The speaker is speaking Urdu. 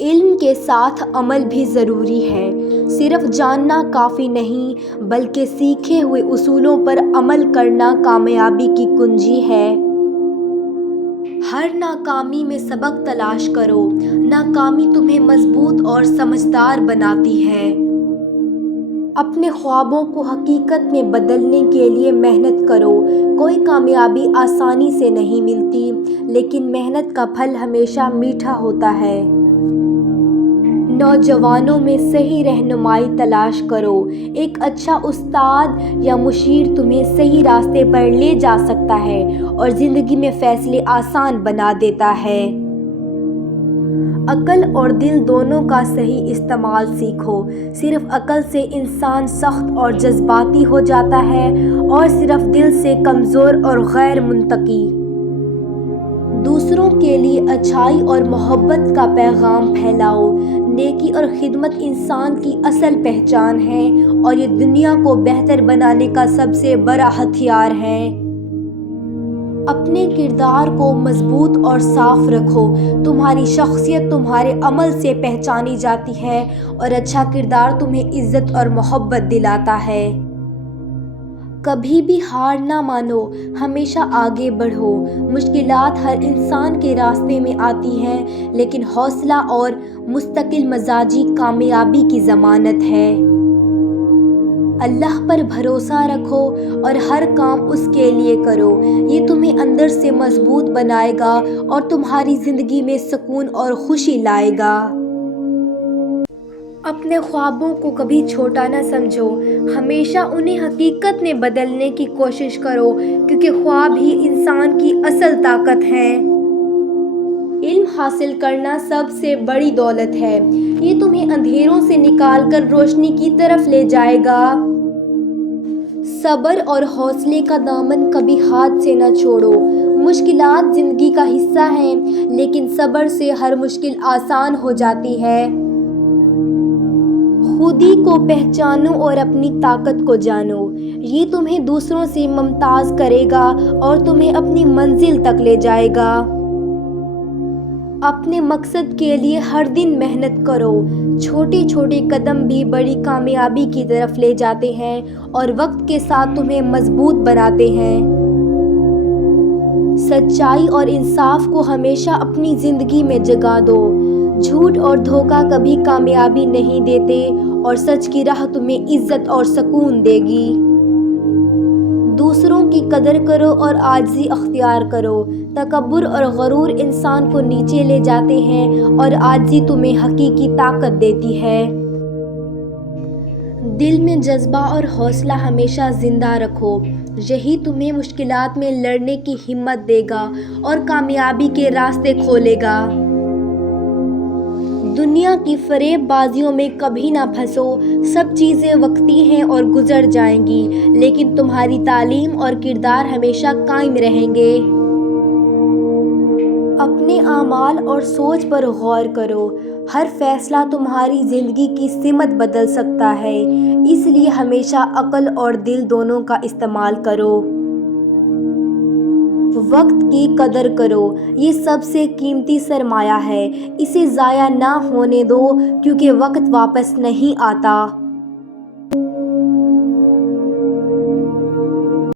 علم کے ساتھ عمل بھی ضروری ہے۔ صرف جاننا کافی نہیں بلکہ سیکھے ہوئے اصولوں پر عمل کرنا کامیابی کی کنجی ہے۔ ہر ناکامی میں سبق تلاش کرو۔ ناکامی تمہیں مضبوط اور سمجھدار بناتی ہے۔ اپنے خوابوں کو حقیقت میں بدلنے کے لیے محنت کرو۔ کوئی کامیابی آسانی سے نہیں ملتی، لیکن محنت کا پھل ہمیشہ میٹھا ہوتا ہے۔ نوجوانوں میں صحیح رہنمائی تلاش کرو۔ ایک اچھا استاد یا مشیر تمہیں صحیح راستے پر لے جا سکتا ہے اور زندگی میں فیصلے آسان بنا دیتا ہے۔ عقل اور دل دونوں کا صحیح استعمال سیکھو۔ صرف عقل سے انسان سخت اور جذباتی ہو جاتا ہے اور صرف دل سے کمزور اور غیر منطقی۔ دوسروں کے لیے اچھائی اور محبت کا پیغام پھیلاؤ۔ نیکی اور خدمت انسان کی اصل پہچان ہے اور یہ دنیا کو بہتر بنانے کا سب سے بڑا ہتھیار ہے۔ اپنے کردار کو مضبوط اور صاف رکھو۔ تمہاری شخصیت تمہارے عمل سے پہچانی جاتی ہے اور اچھا کردار تمہیں عزت اور محبت دلاتا ہے۔ کبھی بھی ہار نہ مانو، ہمیشہ آگے بڑھو۔ مشکلات ہر انسان کے راستے میں آتی ہیں، لیکن حوصلہ اور مستقل مزاجی کامیابی کی ضمانت ہے۔ اللہ پر بھروسہ رکھو اور ہر کام اس کے لیے کرو۔ یہ تمہیں اندر سے مضبوط بنائے گا اور تمہاری زندگی میں سکون اور خوشی لائے گا۔ اپنے خوابوں کو کبھی چھوٹا نہ سمجھو، ہمیشہ انہیں حقیقت میں بدلنے کی کوشش کرو، کیونکہ خواب ہی انسان کی اصل طاقت ہیں۔ علم حاصل کرنا سب سے بڑی دولت ہے۔ یہ تمہیں اندھیروں سے نکال کر روشنی کی طرف لے جائے گا۔ صبر اور حوصلے کا دامن کبھی ہاتھ سے نہ چھوڑو۔ مشکلات زندگی کا حصہ ہیں، لیکن صبر سے ہر مشکل آسان ہو جاتی ہے۔ خود ہی کو پہچانو اور اپنی طاقت کو جانو۔ یہ تمہیں دوسروں سے ممتاز کرے گا اور تمہیں اپنی منزل تک لے جائے گا۔ اپنے مقصد کے لیے ہر دن محنت کرو۔ چھوٹے چھوٹے قدم بھی بڑی کامیابی کی طرف لے جاتے ہیں اور وقت کے ساتھ تمہیں مضبوط بناتے ہیں۔ سچائی اور انصاف کو ہمیشہ اپنی زندگی میں جگا دو۔ جھوٹ اور دھوکہ کبھی کامیابی نہیں دیتے اور سچ کی راہ تمہیں عزت اور سکون دے گی۔ دوسروں کی قدر کرو اور عاجزی اختیار کرو۔ تکبر اور غرور انسان کو نیچے لے جاتے ہیں اور عاجزی تمہیں حقیقی طاقت دیتی ہے۔ دل میں جذبہ اور حوصلہ ہمیشہ زندہ رکھو۔ یہی تمہیں مشکلات میں لڑنے کی ہمت دے گا اور کامیابی کے راستے کھولے گا۔ دنیا کی فریب بازیوں میں کبھی نہ پھنسو۔ سب چیزیں وقتی ہیں اور گزر جائیں گی، لیکن تمہاری تعلیم اور کردار ہمیشہ قائم رہیں گے۔ اپنے اعمال اور سوچ پر غور کرو۔ ہر فیصلہ تمہاری زندگی کی سمت بدل سکتا ہے، اس لیے ہمیشہ عقل اور دل دونوں کا استعمال کرو۔ وقت کی قدر کرو، یہ سب سے قیمتی سرمایہ ہے۔ اسے ضائع نہ ہونے دو، کیونکہ وقت واپس نہیں آتا۔